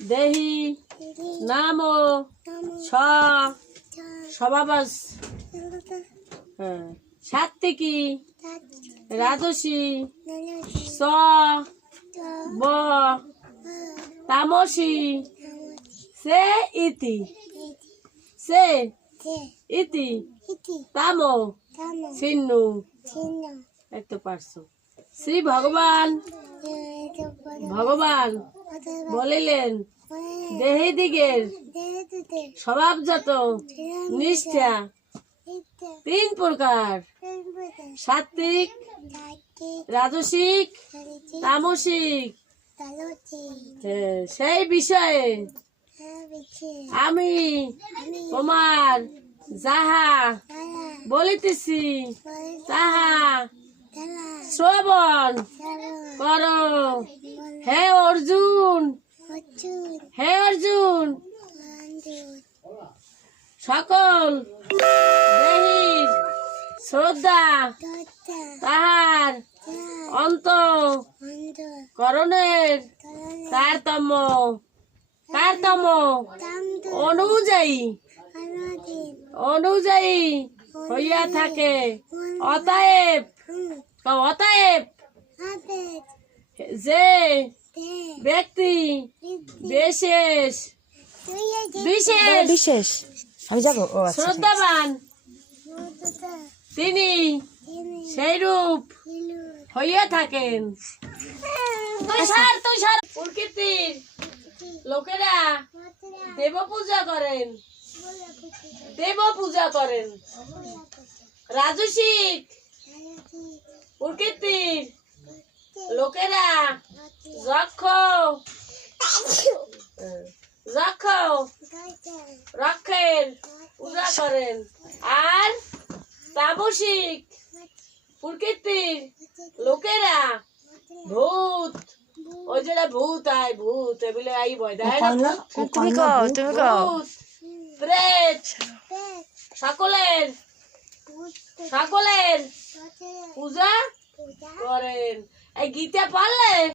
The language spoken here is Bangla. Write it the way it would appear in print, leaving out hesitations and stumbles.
দেহি নাম সবাবাস সাত্বিকী রাজসী স ব তামসী সে ইতি তামো সিন্নু এত পারছো। শ্রী ভগবান বলিলেন দেহি দিগের স্বভাবজাত নিষ্ঠা তিন প্রকার, সাত্বিক, রাজসিক, তামসিক। সেই বিষয়ে আমি তোমার যাহা বলিতেছি তাহা শ্রবণ করো। হে অর্জুন, সকল দেহির শ্রদ্ধা তাহার অন্তঃকরণের তারতম্য অনুযায়ী হইয়া থাকে। অতএব যে ব্যক্তি বিশেষ শ্রদ্ধাবান তিনি সেইরূপ হইয়া থাকেন। প্রকৃতির লোকেরা দেব পূজা করেন। রাজসিক প্রকৃতির লোকেরা রক্ষের পূজা করেন। আর তামসিক প্রকৃতির লোকেরা ভূত, ওই যেটা ভূত এগুলো আই ভয় দেয় না, ভূত প্রেত সকলের পূজা করেন। এই গীতা পারলে